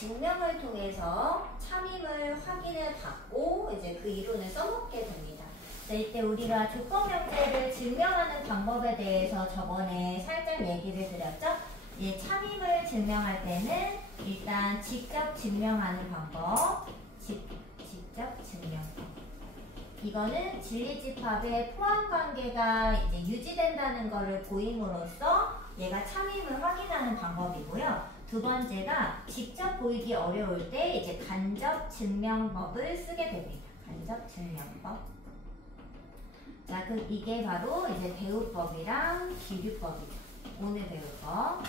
증명을 통해서 참임을 확인을 받고 이제 그 이론을 써먹게 됩니다. 자, 이때 우리가 조건명제를 증명하는 방법에 대해서 저번에 살짝 얘기를 드렸죠? 예, 참임을 증명할 때는 일단 직접 증명하는 방법, 직접 증명법. 이거는 진리집합의 포함관계가 이제 유지된다는 것을 보임으로써 얘가 참임을 확인하는 방법이고요. 두 번째가 직접 보이기 어려울 때 이제 간접 증명법을 쓰게 됩니다. 간접 증명법. 자, 이게 바로 이제 대우법이랑 기류법이죠. 오늘 배울 거.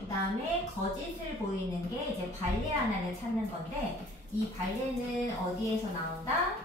그 다음에 거짓을 보이는 게 이제 반례 하나를 찾는 건데, 이 반례는 어디에서 나온다?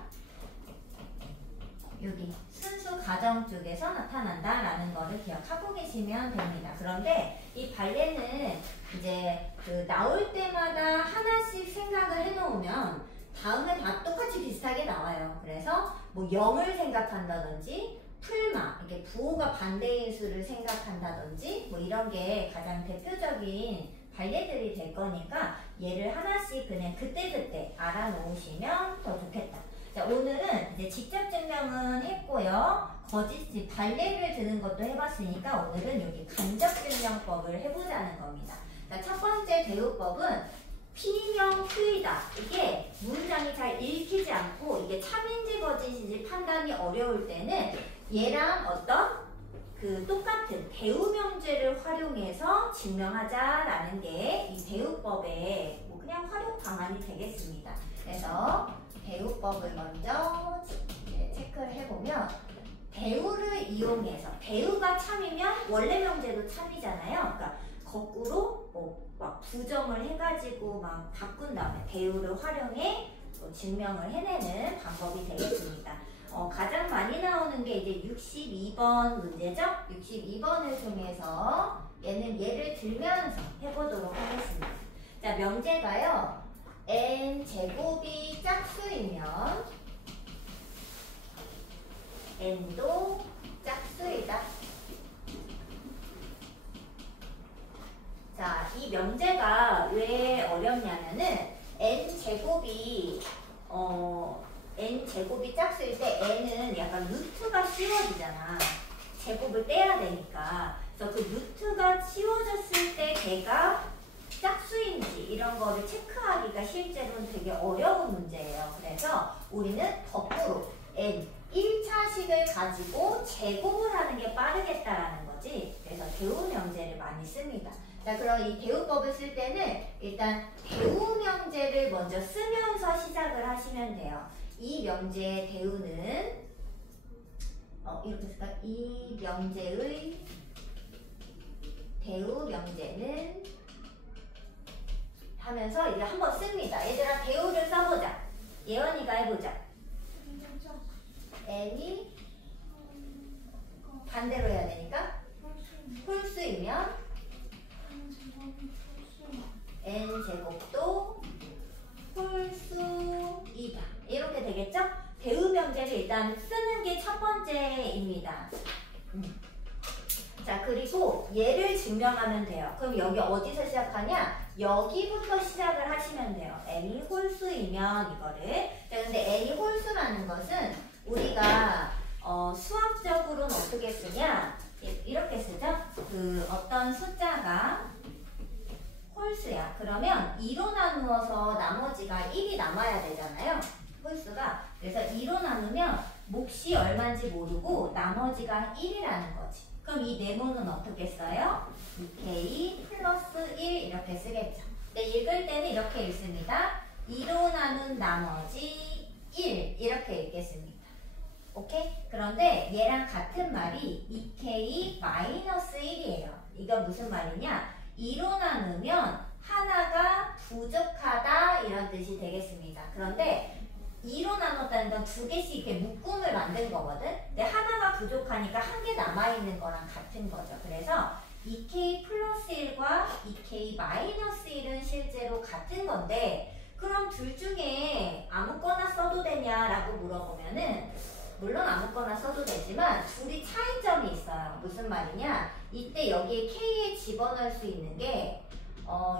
여기 순수 가정 쪽에서 나타난다 라는 거를 기억하고 계시면 됩니다. 그런데 이 반례는 이제 나올 때마다 하나씩 생각을 해놓으면 다음에 다 똑같이 비슷하게 나와요. 그래서 뭐 0을 생각한다든지 풀마, 이게 부호가 반대인 수를 생각한다든지 뭐 이런 게 가장 대표적인 반례들이 될 거니까 얘를 하나씩 그냥 그때그때 알아놓으시면 더 좋겠다. 자, 오늘은 이제 직접 증명은 했고요. 거짓, 반례를 드는 것도 해봤으니까 오늘은 여기 간접 증명법을 해보자는 겁니다. 자, 첫 번째 대우법은 피명 Q이다. 이게 문장이 잘 읽히지 않고 이게 참인지 거짓인지 판단이 어려울 때는 얘랑 어떤 똑같은 대우명제를 활용해서 증명하자라는 게 이 대우법의 뭐 그냥 활용 방안이 되겠습니다. 그래서 대우법을 먼저 체크를 해보면 대우를 이용해서 대우가 참이면 원래 명제도 참이잖아요. 그러니까 거꾸로 막 부정을 해가지고 막 바꾼 다음에 대우를 활용해 증명을 해내는 방법이 되겠습니다. 가장 많이 나오는 게 이제 62번 문제죠? 62번을 통해서 얘를 들면서 해보도록 하겠습니다. 자, 명제가요. n제곱이 짝수이면 n도 짝수이다. 자, 이 명제가 왜 어렵냐면은 n제곱이 n제곱이 짝수일 때 n은 약간 루트가 씌워지잖아. 제곱을 떼야 되니까. 그래서 그 루트가 씌워졌을 때 걔가 짝수인지 이런 거를 체크하기가 실제로는 되게 어려운 문제예요. 그래서 우리는 거꾸로 n 1차식을 가지고 제곱을 하는 게 빠르겠다라는 거지. 그래서 대우 명제를 많이 씁니다. 자, 그럼 이 대우법을 쓸 때는 일단 대우 명제를 먼저 쓰면서 시작을 하시면 돼요. 이 명제의 대우는 이렇게 쓸까? 이 명제의 대우 명제는 하면서 이제 한번 씁니다. 얘들아, 대우를 써보자. 예원이가 해보자. n이 반대로 해야 되니까 홀수이면 n제곱도 홀수이다. 이렇게 되겠죠? 대우 명제를 일단 쓰는 게 첫 번째입니다. 자, 그리고 얘를 증명하면 돼요. 그럼 여기 어디서 시작하냐? 여기부터 시작을 하시면 돼요. n이 홀수이면 이거를. 자, 근데 n이 홀수라는 것은 우리가 수학적으로는 어떻게 쓰냐? 이렇게 쓰죠? 어떤 숫자가 홀수야. 그러면 2로 나누어서 나머지가 1이 남아야 되잖아요. 홀수가. 그래서 2로 나누면 몫이 얼마인지 모르고 나머지가 1이라는 거지. 그럼 이 네모는 어떻게 써요? 2k 플러스 1 이렇게 쓰겠죠. 근데 읽을 때는 이렇게 읽습니다. 2로 나눈 나머지 1 이렇게 읽겠습니다. 오케이? 그런데 얘랑 같은 말이 2k 마이너스 1이에요. 이건 무슨 말이냐? 2로 나누면 하나가 부족하다 이런 뜻이 되겠습니다. 그런데 2로 나눴다는 건 두 개씩 이렇게 묶음을 만든 거거든? 근데 하나가 부족하니까 한 개 남아있는 거랑 같은 거죠. 그래서 2k 플러스 1과 2k 마이너스 1은 실제로 같은 건데 그럼 둘 중에 아무거나 써도 되냐라고 물어보면은 물론 아무거나 써도 되지만 둘이 차이점이 있어요. 무슨 말이냐? 이때 여기에 k에 집어넣을 수 있는 게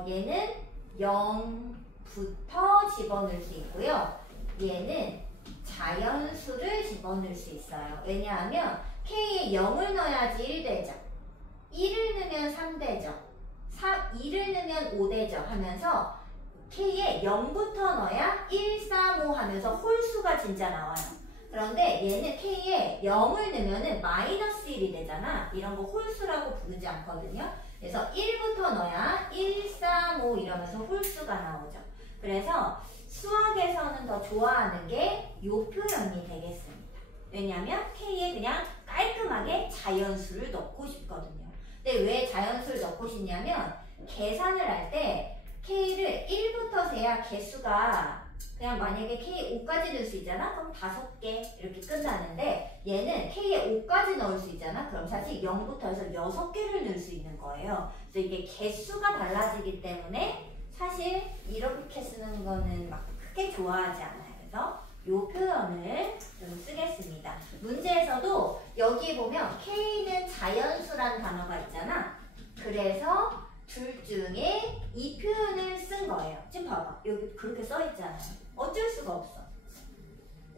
얘는 0부터 집어넣을 수 있고요. 얘는 자연수를 집어넣을 수 있어요. 왜냐하면 K에 0을 넣어야지 1되죠. 1을 넣으면 3되죠. 2를 넣으면 5되죠. 하면서 K에 0부터 넣어야 1, 3, 5 하면서 홀수가 진짜 나와요. 그런데 얘는 K에 0을 넣으면 마이너스 1이 되잖아. 이런 거 홀수라고 부르지 않거든요. 그래서 1부터 넣어야 1, 3, 5 이러면서 홀수가 나오죠. 그래서 수학에서는 더 좋아하는 게 이 표현이 되겠습니다. 왜냐하면 K에 그냥 깔끔하게 자연수를 넣고 싶거든요. 근데 왜 자연수를 넣고 싶냐면 계산을 할 때 K를 1부터 세야 개수가 그냥 만약에 K에 5까지 넣을 수 있잖아? 그럼 5개 이렇게 끝나는데 얘는 K에 5까지 넣을 수 있잖아? 그럼 사실 0부터 해서 6개를 넣을 수 있는 거예요. 그래서 이게 개수가 달라지기 때문에 사실 이렇게 쓰는 거는 막 크게 좋아하지 않아요. 그래서 이 표현을 좀 쓰겠습니다. 문제에서도 여기 보면 K는 자연수라는 단어가 있잖아. 그래서 둘 중에 이 표현을 쓴 거예요. 지금 봐봐. 여기 그렇게 써 있잖아요. 어쩔 수가 없어.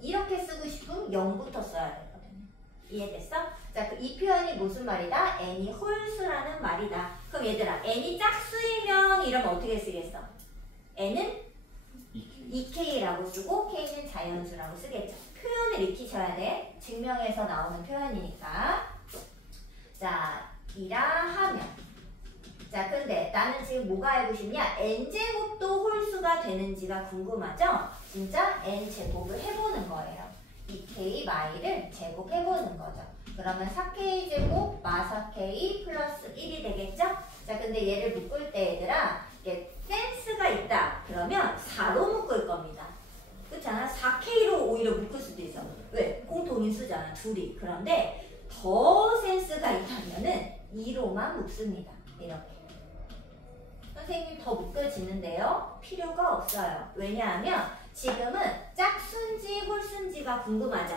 이렇게 쓰고 싶으면 0부터 써야 되거든요. 이해됐어? 자, 이 표현이 무슨 말이다? n이 홀수라는 말이다. 그럼 얘들아, n이 짝수이면 이러면 어떻게 쓰겠어? n은 2k라고 쓰고 k는 자연수라고 쓰겠죠. 표현을 익히셔야 돼. 증명에서 나오는 표현이니까. 자, 이라 하면 자, 근데 나는 지금 뭐가 알고 싶냐? n제곱도 홀수가 되는지가 궁금하죠? 진짜 n제곱을 해보는 거예요. 2k 마이를 제곱해보는 거죠. 그러면 4k제곱 마 4k 플러스 1이 되겠죠? 자, 근데 얘를 묶을 때 얘들아 이게 센스가 있다. 그러면 4로 묶을 겁니다. 그렇잖아? 4k로 오히려 묶을 수도 있어. 왜? 공통인수잖아, 둘이. 그런데 더 센스가 있다면은 2로만 묶습니다. 이렇게. 선생님 더 묶여지는데요? 필요가 없어요. 왜냐하면 지금은 짝수인지 홀수인지가 궁금하죠?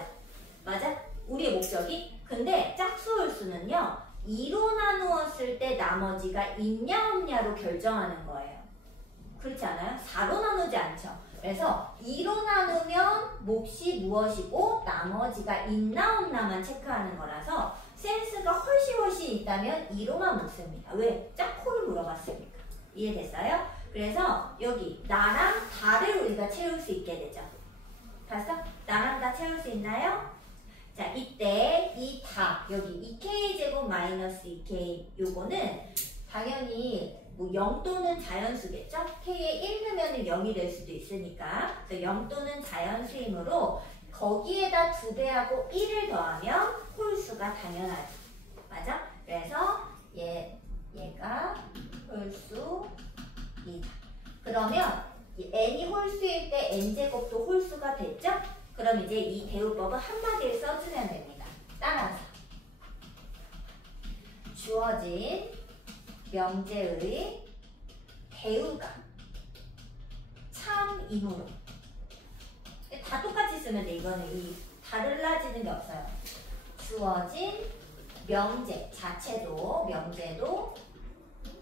맞아? 우리의 목적이? 근데 짝수 홀수는요 2로 나누었을 때 나머지가 있냐 없냐로 결정하는 거예요. 그렇지 않아요? 4로 나누지 않죠. 그래서 2로 나누면 몫이 무엇이고 나머지가 있나 없나만 체크하는 거라서 센스가 훨씬 있다면 2로만 묶습니다. 왜? 짝코를 물어봤으니까. 이해됐어요? 그래서 여기 나랑 다를 우리가 채울 수 있게 되죠. 봤어? 나랑 다 채울 수 있나요? 자, 이때 이 다 여기 2k제곱 마이너스 2k 요거는 당연히 뭐 0 또는 자연수겠죠? k에 1 넣으면 0이 될 수도 있으니까 그래서 0 또는 자연수이므로 거기에다 2배하고 1을 더하면 홀수가 당연하죠. 맞아? 그래서 얘가 홀수이다. 그러면 n이 홀수일 때 n제곱도 홀수가 됐죠? 그럼 이제 이 대우법을 한마디를 써주면 됩니다. 따라서 주어진 명제의 대우가 참이므로 다 똑같이 쓰면 돼. 이거는 달라지는 게 없어요. 주어진 명제 자체도 명제도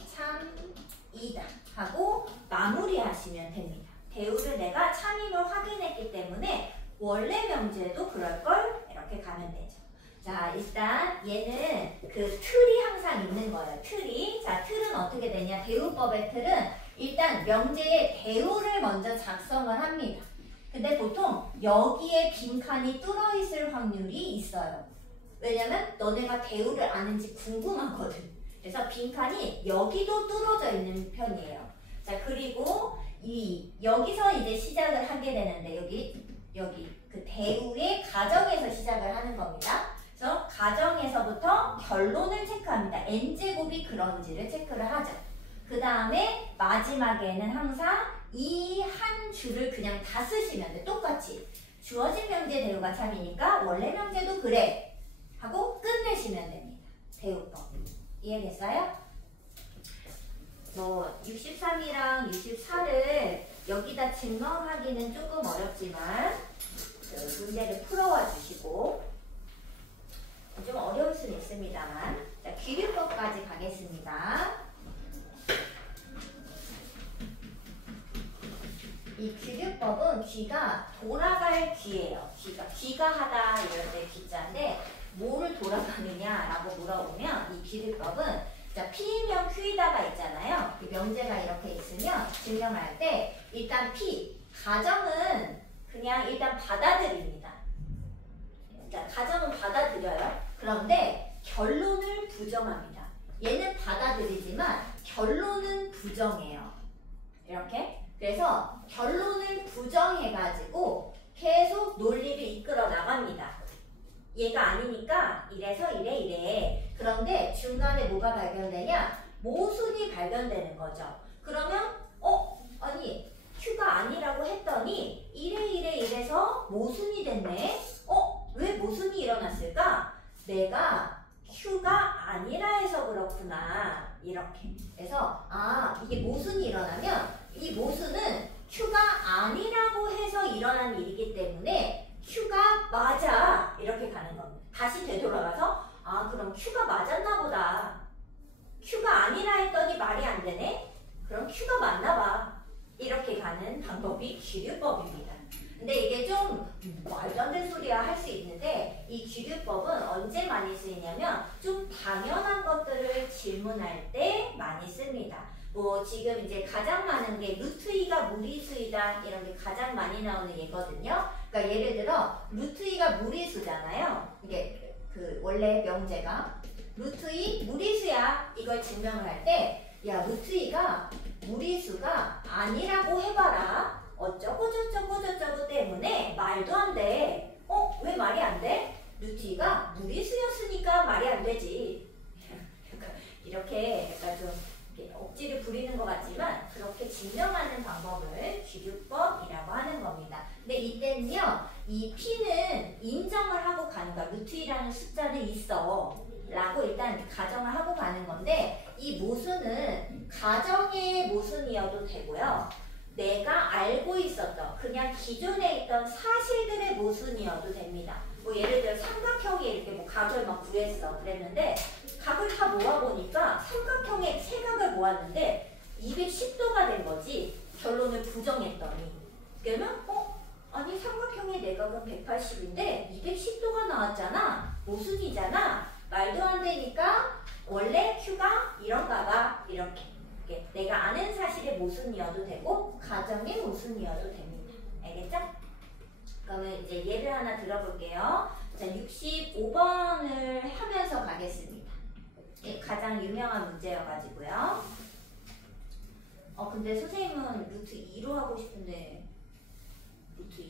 참이다 하고 마무리하시면 됩니다. 대우를 내가 참임을 확인했기 때문에 원래 명제도 그럴걸 이렇게 가면 되죠. 자, 일단 얘는 그 틀이 항상 있는 거예요. 틀이. 자, 틀은 어떻게 되냐? 대우법의 틀은 일단 명제의 대우를 먼저 작성을 합니다. 근데 보통 여기에 빈칸이 뚫어 있을 확률이 있어요. 왜냐면 너네가 대우를 아는지 궁금하거든. 그래서 빈칸이 여기도 뚫어져 있는 편이에요. 자, 그리고 여기서 이제 시작을 하게 되는데 여기 그 대우의 가정에서 시작을 하는 겁니다. 그래서 가정에서부터 결론을 체크합니다. n제곱이 그런지를 체크를 하죠. 그 다음에 마지막에는 항상 이 한 줄을 그냥 다 쓰시면 돼. 똑같이. 주어진 명제 대우가 참이니까 원래 명제도 그래. 하고 끝내시면 됩니다. 대우법. 이해됐어요? 뭐 63이랑 64를 여기다 증명하기는 조금 어렵지만 문제를 풀어와 주시고 좀 어려울 수는 있습니다만 자, 귀류법까지 가겠습니다. 이 귀류법은 귀가 돌아갈 귀예요. 귀가 하다 이럴 때 귀자인데 뭐를 돌아가느냐라고 물어보면 이 귀류법은 자, P명 Q이다가 있잖아요. 이 명제가 이렇게 있으면 증명할 때 일단 P, 가정은 그냥 일단 받아들입니다. 자, 가정은 받아들여요. 그런데 결론을 부정합니다. 얘는 받아들이지만 결론은 부정해요. 이렇게. 그래서 결론을 부정해가지고 계속 논리를 이끌어 나갑니다. 얘가 아니니까 이래서 이래. 그런데 중간에 뭐가 발견되냐? 모순이 발견되는 거죠. 그러면 아니 Q가 아니라고 했더니 이래서 모순이 됐네. 왜 모순이 일어났을까? 내가 Q가 아니라 해서 그렇구나. 이렇게. 그래서 이게 모순이 일어나면 이 모순은 Q가 아니라고 해서 일어난 일이기 때문에 Q가 맞아. 이렇게 가는 겁니다. 다시 되돌아가서 그럼 Q가 맞았나 보다. Q가 아니라 했더니 말이 안 되네? 그럼 Q가 맞나 봐. 이렇게 가는 방법이 귀류법입니다. 근데 이게 좀 말도 안 되는 소리야 할 수 있는데 이 귀류법은 언제 많이 쓰이냐면 좀 당연한 것들을 질문할 때 많이 씁니다. 뭐 지금 이제 가장 많은 게 루트 2가 무리수이다 이런 게 가장 많이 나오는 예거든요. 그러니까 예를 들어 루트 2가 무리수잖아요. 이게 그 원래 명제가 루트 2 무리수야 이걸 증명을 할 때 야 루트 2가 무리수가 아니라고 해봐라. 어쩌고 저쩌고 때문에 말도 안 돼. 왜 말이 안 돼? 루트 2가 무리수였으니까 말이 안 되지. 이렇게 약간 좀 억지를 부리는 것 같지만 그렇게 증명하는 방법을 귀류법이라고 하는 겁니다. 근데 이때는요, 이 P는 인정을 하고 가는 거야. 루트 2라는 숫자는 있어. 라고 일단 가정을 하고 가는 건데 이 모순은 가정의 모순이어도 되고요. 내가 알고 있었던 그냥 기존에 있던 사실들의 모순이어도 됩니다. 뭐 예를 들어 삼각형이 이렇게 뭐 각을 막 구했어. 그랬는데 각을 다 모아보니까 삼각형의 세 각을 모았는데 210도가 된 거지. 결론을 부정했더니. 그러면 아니 삼각형의 내각은 180인데 210도가 나왔잖아. 모순이잖아. 말도 안 되니까 원래 Q가 이런가 봐. 이렇게. 내가 아는 사실의 모순이어도 되고 가정의 모순이어도 됩니다. 알겠죠? 그러면 이제 예를 하나 들어볼게요. 자, 65번을 하면서 가겠습니다. 가장 유명한 문제여가지고요. 근데 선생님은 루트 2로 하고 싶은데 루트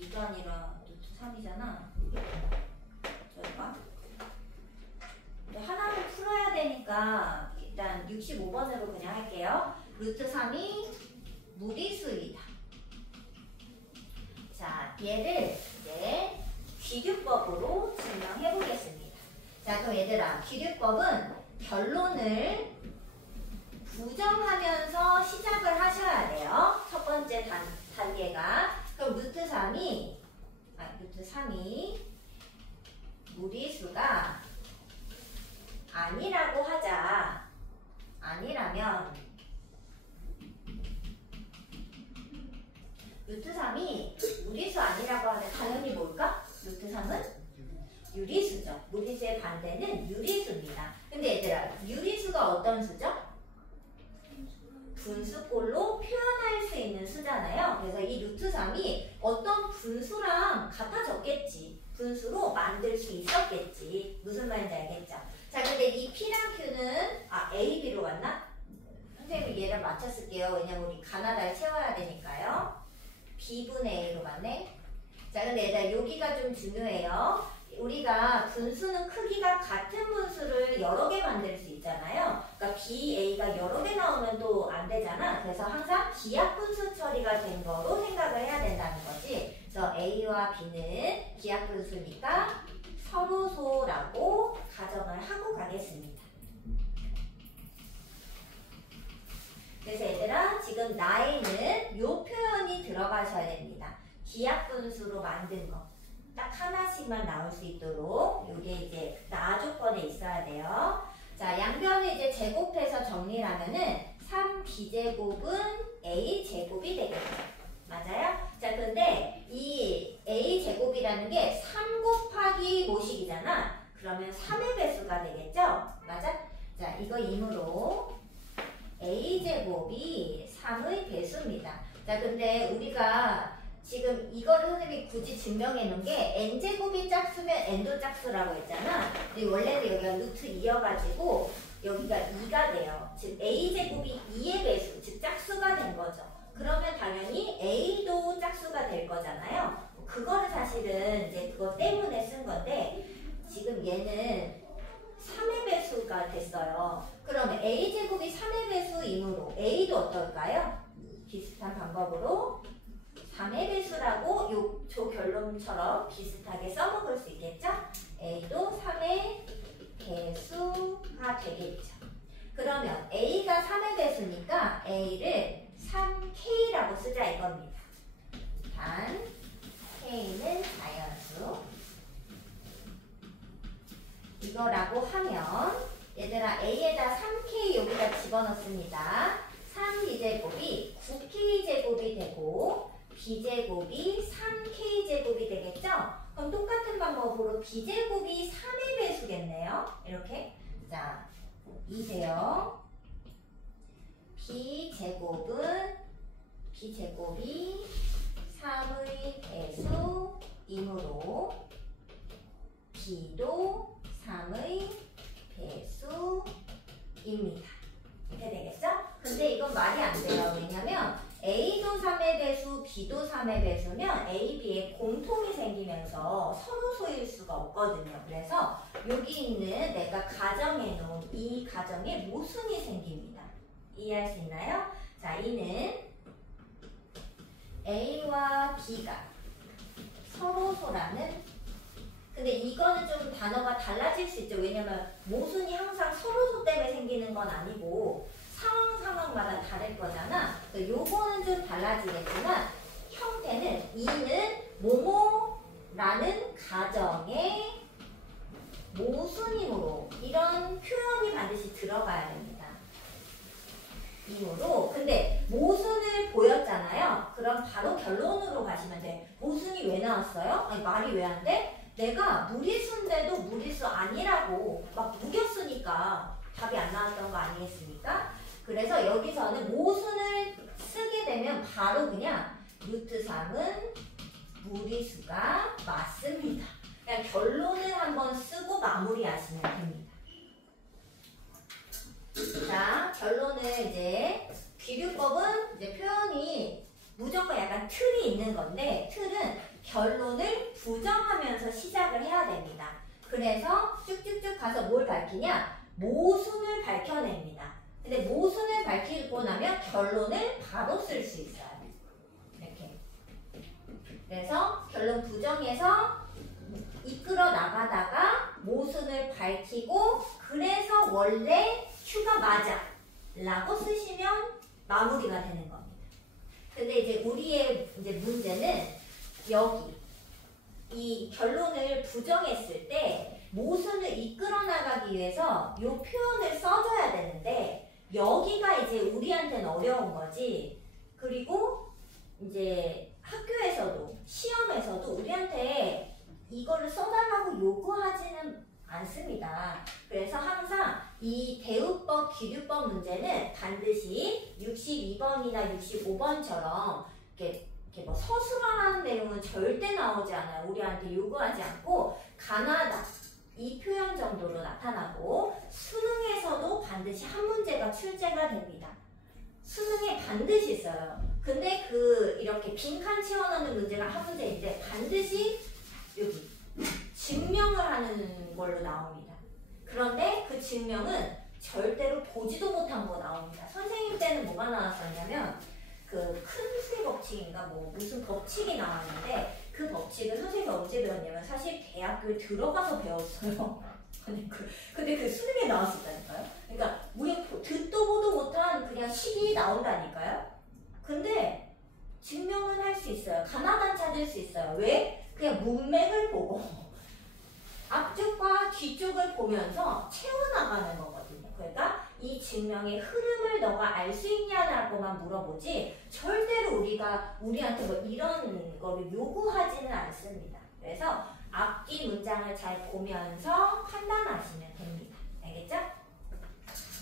2가 아니라 루트 3이잖아. 저희가 하나를 풀어야 되니까 일단 65번으로 그냥 할게요. 루트 3이 무리수이다. 자, 얘를 이제 귀류법으로 증명해 보겠습니다. 자, 그럼 얘들아, 귀류법은 결론을 부정하면서 시작을 하셔야 돼요. 첫 번째 단계가. 그럼 루트 3이 무리수가 아니라고 하자. 아니라면 루트 3이 무리수 아니라고 하면 당연히 뭘까? 루트 3은 유리수죠. 무리수의 반대는 유리수입니다. 근데 얘들아, 유리수가 어떤 수죠? 분수꼴로 표현할 수 있는 수잖아요. 그래서 이 루트 3이 어떤 분수랑 같아졌겠지. 분수로 만들 수 있었겠지. 무슨 말인지 알겠죠? 자, 근데 이 P랑 Q는 A, B로 갔나? 선생님이 얘를 맞췄을게요. 왜냐면 우리 가나다를 채워야 되니까요. B분의 A로 갔네. 자, 근데 얘들아 여기가 좀 중요해요. 우리가 분수는 크기가 같은 분수를 여러 개 만들 수 있잖아요. 그러니까 B, A가 여러 개 나오면 또 안 되잖아. 그래서 항상 기하분수 처리가 된 거로 생각을 해야 된다는 거지. 그래서 A와 B는 기하분수니까 서로소라고 가정을 하고 가겠습니다. 그래서 얘들아 지금 나에는 요 표현이 들어가셔야 됩니다. 기하분수로 만든 거. 딱 하나씩만 나올 수 있도록 요게 이제 나 조건에 있어야 돼요. 자, 양변을 이제 제곱해서 정리를 하면은 3b제곱은 a제곱이 되겠죠. 맞아요? 자, 근데 이 a제곱이라는 게 3 곱하기 모식이잖아. 그러면 3의 배수가 되겠죠? 맞아? 자, 이거 임으로 a제곱이 3의 배수입니다. 자, 근데 우리가 지금 이거를 선생님이 굳이 증명해 놓은 게 n제곱이 짝수면 n도 짝수라고 했잖아. 근데 원래는 여기가 루트 2여가지고 여기가 2가 돼요. 즉 a제곱이 2의 배수, 즉 짝수가 된 거죠. 그러면 당연히 a도 짝수가 될 거잖아요. 그거를 사실은 이제 그거 때문에 쓴 건데 지금 얘는 3의 배수가 됐어요. 그러면 a제곱이 3의 배수이므로 a도 어떨까요? 비슷한 방법으로 3의 배수라고 조 결론처럼 비슷하게 써먹을 수 있겠죠? a도 3의 배수가 되겠죠. 그러면 a가 3의 배수니까 a를 3k라고 쓰자 이겁니다. 단 k는 자연수. 이거라고 하면 얘들아 a에다 3k 여기다 집어넣습니다. 3b제곱이 9k제곱이 되고 b제곱이 3k제곱이 되겠죠? 그럼 똑같은 방법으로 b제곱이 3의 배수겠네요. 이렇게. 자, 이세요. b제곱이 3의 배수이므로 b도 3의 배수입니다. 이렇게 되겠죠? 근데 이건 말이 안 돼요. 왜냐면 a도 3의 배수, b도 3의 배수면 a, b에 공통이 생기면서 서로 소일 수가 없거든요. 그래서 여기 있는 내가 가정해 놓은 이 가정에 모순이 생깁니다. 이해할 수 있나요? 자, 이는 a와 b가 서로소라는, 근데 이거는 좀 단어가 달라질 수 있죠. 왜냐면 모순이 항상 서로소 때문에 생기는 건 아니고 상황마다 다를 거잖아. 요거는 좀 달라지겠지만 형태는 이는 뭐뭐라는 가정의 모순이므로 이런 표현이 반드시 들어가야 됩니다. 이므로. 근데 모순을 보였잖아요. 그럼 바로 결론으로 가시면 돼. 모순이 왜 나왔어요? 아니, 말이 왜 안 돼? 내가 무리수인데도 무리수 아니라고 막 우겼으니까 답이 안 나왔던 거 아니겠습니까? 그래서 여기서는 모순을 쓰게 되면 바로 그냥 루트 3은 무리수가 맞습니다. 그냥 결론을 한번 쓰고 마무리하시면 됩니다. 자, 결론은 이제 귀류법은 이제 표현이 무조건 약간 틀이 있는 건데 틀은 결론을 부정하면서 시작을 해야 됩니다. 그래서 쭉쭉쭉 가서 뭘 밝히냐? 모순을 밝혀냅니다. 근데 모순을 밝히고 나면 결론을 바로 쓸 수 있어요. 이렇게. 그래서 결론 부정해서 이끌어 나가다가 모순을 밝히고 그래서 원래 Q가 맞아 라고 쓰시면 마무리가 되는 겁니다. 근데 이제 우리의 이제 문제는 여기 이 결론을 부정했을 때 모순을 이끌어 나가기 위해서 이 표현을 써줘야 되는데 여기가 이제 우리한테는 어려운 거지. 그리고 이제 학교에서도 시험에서도 우리한테 이거를 써달라고 요구하지는 않습니다. 그래서 항상 이 대우법, 기류법 문제는 반드시 62번이나 65번처럼 이렇게 뭐 서술하라는 내용은 절대 나오지 않아요. 우리한테 요구하지 않고 가나다 이 표현 정도로 나타나고 수능에서도 반드시 한 문제가 출제가 됩니다. 수능에 반드시 있어요. 근데 이렇게 빈칸 채워넣는 문제가 한 문제인데 반드시 여기 증명을 하는 걸로 나옵니다. 그런데 그 증명은 절대로 보지도 못한 거 나옵니다. 선생님 때는 뭐가 나왔었냐면 그 큰 수의 법칙인가 뭐 무슨 법칙이 나왔는데 그 법칙을 선생님이 언제 배웠냐면 사실 대학교에 들어가서 배웠어요. 근데 그 수능에 나왔었다니까요. 그러니까 우리 듣도 보도 못한 그냥 식이 나온다니까요. 근데 증명은 할 수 있어요. 가나만 찾을 수 있어요. 왜? 그냥 문맥을 보고 앞쪽과 뒤쪽을 보면서 채워나가는 거거든요. 그러니까 이 증명의 흐름을 너가 알 수 있냐라고 라고만 물어보지 절대로 우리가 우리한테 뭐 이런 거를 요구하지는 않습니다. 그래서 앞뒤 문장을 잘 보면서 판단하시면 됩니다. 알겠죠?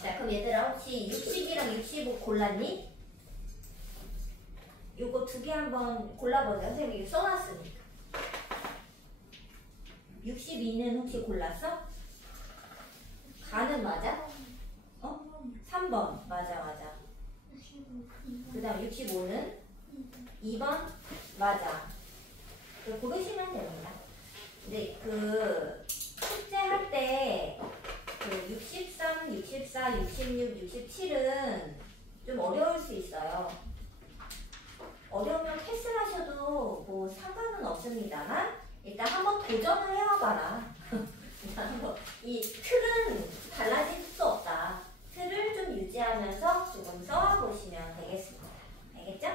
자, 그럼 얘들아 혹시 60이랑 65 골랐니? 요거 두 개 한번 골라보자. 선생님이 써놨으니까. 62는 혹시 골랐어? 가는 맞아? 어? 3번. 맞아. 그 다음 65는? 2번? 맞아. 고르시면 됩니다. 근데 그 숙제할 때 그 63, 64, 66, 67은 좀 어려울 수 있어요. 어려우면 패스를 하셔도 뭐 상관은 없습니다만 일단 한번 도전을 해와봐라. 이 틀은 달라질 수 없다. 틀을 좀 유지하면서 조금 써보시면 되겠습니다. 알겠죠?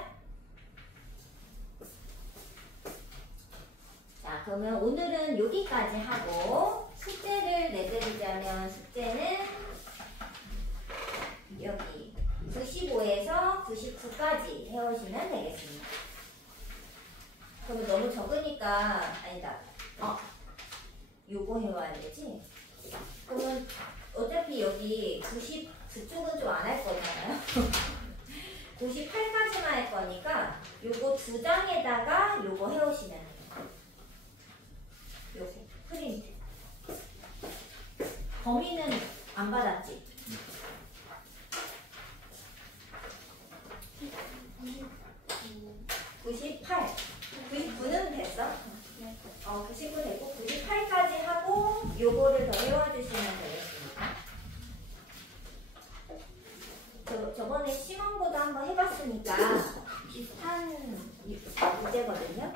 자, 그러면 오늘은 여기까지 하고 숙제를 내드리자면 숙제는 여기 95에서 99까지 해오시면 되겠습니다. 그러면 너무 적으니까 아니다. 요거 해와야 되지? 그러면 어차피 여기 99쪽은 좀 안 할 거잖아요. 98까지만 할 거니까 요거 두 장에다가 요거 해오시면 돼요. 요거 프린트. 범위는 안 받았지? 98. 99는 됐어? 99 됐고 98까지 하고 요거를 더 해와주시면 되겠습니다. 저번에 시험보도 한번 해봤으니까 비슷한 문제거든요.